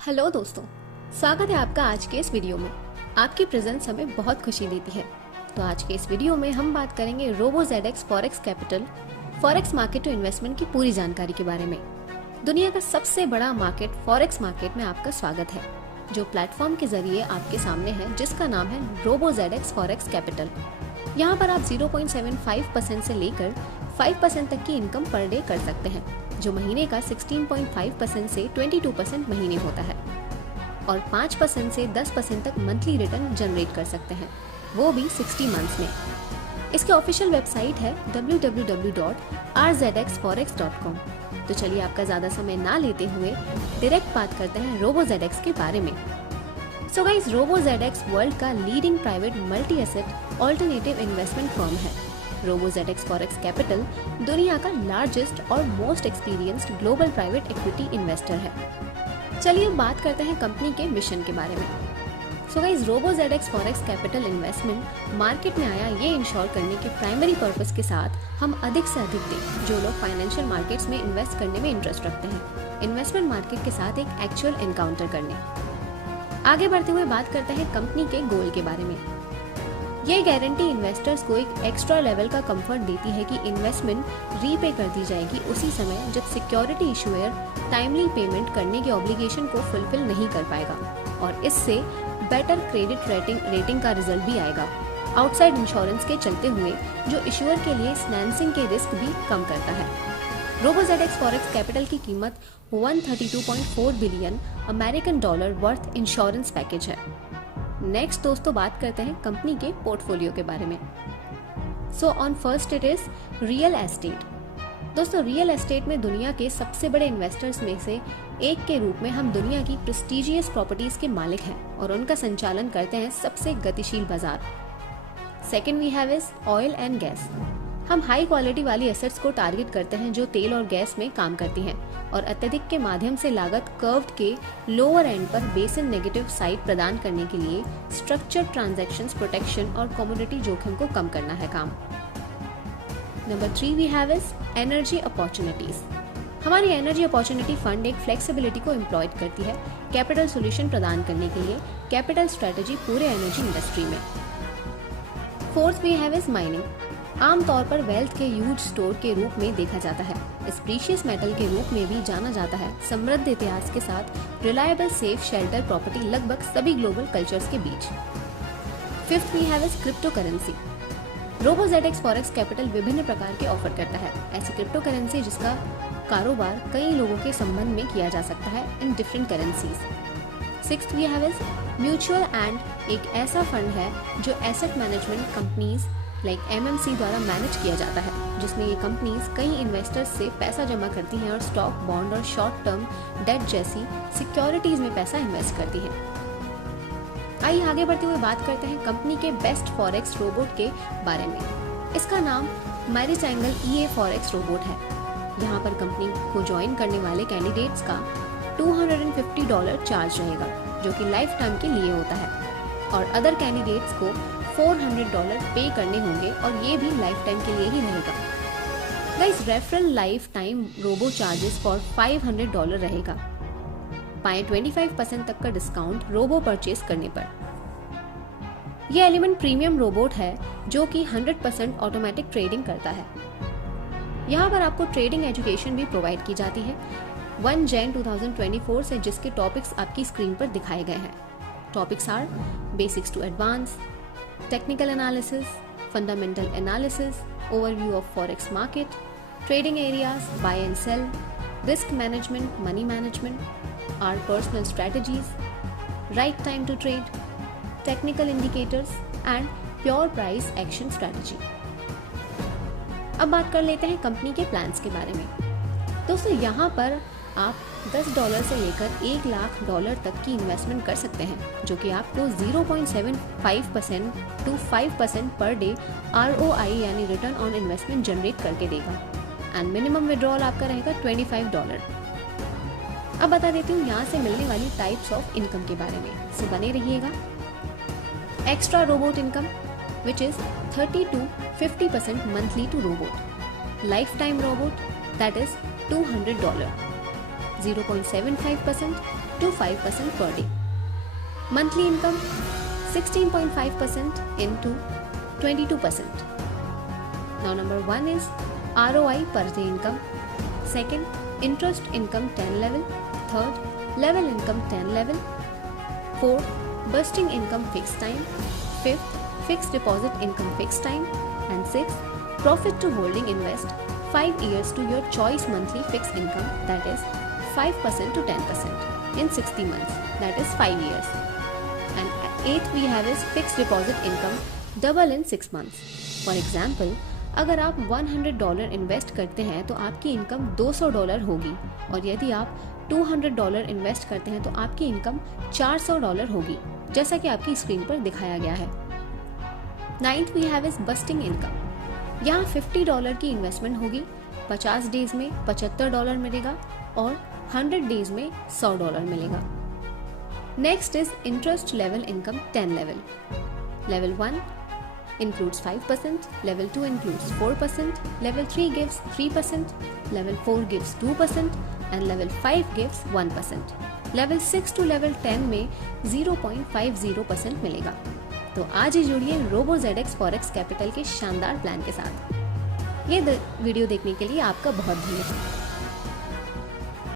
Hello दोस्तों, स्वागत है आपका आज के इस वीडियो में। आपकी प्रेजेंस हमें बहुत खुशी देती है। तो आज के इस वीडियो में हम बात करेंगे RoboZX forex capital forex market to investment की पूरी जानकारी के बारे में। दुनिया का सबसे बड़ा मार्केट फॉरेक्स मार्केट में आपका स्वागत है, जो प्लेटफॉर्म के जरिए आपके सामने है, जिसका नाम है RoboZX फॉरेक्स कैपिटल। यहाँ पर आप 0.75% से लेकर 5% तक की इनकम पर डे कर सकते हैं, जो महीने का 16.5% से 22% महीने होता है, और 5% से 10% तक मंथली रिटर्न जनरेट कर सकते हैं, वो भी 60 मंथ्स में। इसकी ऑफिशियल वेबसाइट है www.rzxforex.com। तो चलिए आपका ज़्यादा समय ना लेते हुए डायरेक्ट बात करते हैं RoboZX के बारे में। सो गाइस, RoboZX वर्ल्ड का leading private multi asset alternative investment firm है। RoboZX फॉरेक्स कैपिटल दुनिया का लार्जेस्ट और most experienced global private equity investor है। चलिए अब बात करते हैं कंपनी के मिशन के बारे में। So guys, RoboZX forex capital investment market में आया ये इंश्योर करने के प्राइमरी पर्पस के साथ हम अधिक से अधिक दें जो लोग फाइनेंशियल मार्केट्स में इन्वेस्ट करने में इंटरेस्ट रखते हैं, इन्वेस्टमेंट मार्केट के साथ एक एक्चुअल एनकाउंटर करने। आगे बढ़ते हुए बात करते हैं कंपनी के गोल के बारे में। ये गारंटी इन्वेस्टर्स को एक एक्स्ट्रा लेवल का कंफर्ट देती है कि इन्वेस्टमेंट रीपे कर दी जाएगी उसी समय जब सिक्योरिटी इशूअर टाइमली पेमेंट करने के ऑब्लिगेशन को फुलफिल नहीं कर पाएगा, और इससे बेटर क्रेडिट रेटिंग का रिजल्ट भी आएगा, आउटसाइड इंश्योरेंस के चलते हुए, जो इशूअर के लिए फाइनेंसिंग के रिस्क भी कम करता है। RoboZX फॉरेक्स कैपिटल की कीमत 132.4 billion American dollar worth insurance package है। नेक्स्ट दोस्तों बात करते हैं कंपनी के पोर्टफोलियो के बारे में। So on first it is real estate. दोस्तों, रियल एस्टेट में दुनिया के सबसे बड़े इन्वेस्टर्स में से एक के रूप में हम दुनिया की प्रेस्टिजियस प्रॉपर्टीज के मालिक हैं और उनका संचालन करते हैं सबसे गतिशील बाजार। Second we have is oil and gas. हम हाई क्वालिटी वाली एसेट्स को टारगेट करते हैं जो तेल और गैस में काम करती हैं, और अत्यधिक के माध्यम से लागत कर्व्ड के लोअर एंड पर बेसिन नेगेटिव साइड प्रदान करने के लिए स्ट्रक्चर्ड ट्रांजैक्शंस प्रोटेक्शन और कमोडिटी जोखिम को कम करना है काम। Number 3 we have is energy opportunities. हमारी एनर्जी अपॉर्चुनिटी फंड एक फ्लेक्सिबिलिटी को एम्प्लॉयड करती है कैपिटल सोल्यूशन प्रदान करने के लिए कैपिटल स्ट्रेटेजी पूरे एनर्जी इंडस्ट्री में। Fourth we have is mining. आमतौर पर वेल्थ के ह्यूज स्टोर के रूप में देखा जाता है। इस प्रीशियस मेटल के रूप में भी जाना जाता है। समृद्ध इतिहास के साथ रिलायबल सेफ शेल्टर प्रॉपर्टी लगभग सभी ग्लोबल कल्चर्स के बीच। Fifth we have is crypto currency. RoboZX forex capital विभिन्न प्रकार के ऑफर करता है, ऐसी क्रिप्टो करेंसी जिसका कारोबार कई लोगों के संबंध में किया जा सकता है इन different currencies. Sixth we have is mutual end. एक ऐसा फंड है जो asset management companies like MMC द्वारा मैनेज किया जाता है, जिसमें ये कंपनीज कई इन्वेस्टर्स से पैसा जमा करती हैं और स्टॉक, बॉन्ड और शॉर्ट टर्म डेट जैसी सिक्योरिटीज में पैसा इन्वेस्ट करती हैं। आइए आगे बढ़ते हुए बात करते हैं कंपनी के बेस्ट फॉरेक्स रोबोट के बारे में। इसका नाम मैरिचांगल EA फॉरेक्स रोबोट है। यहाँ पर कंपनी को ज्वाइन करने वाले कैंडिडेट्स का $250 चार्ज रहेगा, जो कि लाइफ टाइम के लिए होता है, और अदर कैंडिडेट्स को $400 पे करने होंगे, और ये भी लाइफ टाइम के लिए ही रहेगा। Guys, referral lifetime robo charges for $500 रहेगा। पाएं 25% तक का डिस्काउंट रोबो परचेज करने पर। यह एलिमेंट प्रीमियम रोबोट है जो कि 100% ऑटोमेटिक ट्रेडिंग करता है। यहाँ पर आपको ट्रेडिंग एजुकेशन भी प्रोवाइड की जाती है 1 जन 2024 से, जिसके टॉपिक्स आपकी स्क्रीन पर दिखाए गए हैं। Topics are basics to advance, technical analysis, fundamental analysis, overview of forex market, trading areas, buy and sell, risk management, money management, our personal strategies, right time to trade, technical indicators and pure price action strategy। अब बात कर लेते हैं company के plans के बारे में। दोस्तों, यहाँ पर आप $10 से लेकर $1,00,000 तक की इन्वेस्टमेंट कर सकते हैं, जो कि आपको 0.75% to 5% पर डे ROI यानी रिटर्न ऑन इन्वेस्टमेंट जनरेट करके देगा, एंड मिनिमम विड्रॉल आपका रहेगा $25। अब बता देती हूँ यहाँ से मिलने वाली टाइप्स ऑफ इनकम के बारे में, सो बने रहिएगा। Extra robot income which is 30 to 50% monthly to robot. Lifetime robot that is $200। 0.75% to 5% per day. Monthly income 16.5% into 22%. Now number 1 is ROI per day income. Second, interest income 10 level. Third, level income 10 level. Fourth, bursting income fixed time. Fifth, fixed deposit income fixed time. And sixth, profit to holding invest 5 years to your choice monthly fixed income, that is 5% to 10% in 60 months, that is 5 years. And eighth we have is fixed deposit income double in 6 months. For example, अगर आप $100 invest करते हैं तो आपकी income $200 होगी, और यदि आप $200 इन्वेस्ट करते हैं तो आपकी इनकम $400 होगी, जैसा कि आपकी स्क्रीन पर दिखाया गया है। Ninth we have is busting income. यहाँ $50 की इन्वेस्टमेंट होगी, 50 डेज में $75 मिलेगा और 100 डेज में $100 मिलेगा। Next is interest level income 10 level. Level 1 includes 5%, level 2 includes 4%, level 3 gives 3%, level 4 gives 2% and level 5 gives 1%. level 6 to level 10 में 0.50% मिलेगा। तो आज ही जुड़िए RoboZX फॉरेक्स कैपिटल के शानदार प्लान के साथ। ये वीडियो देखने के लिए आपका बहुत धन्यवाद।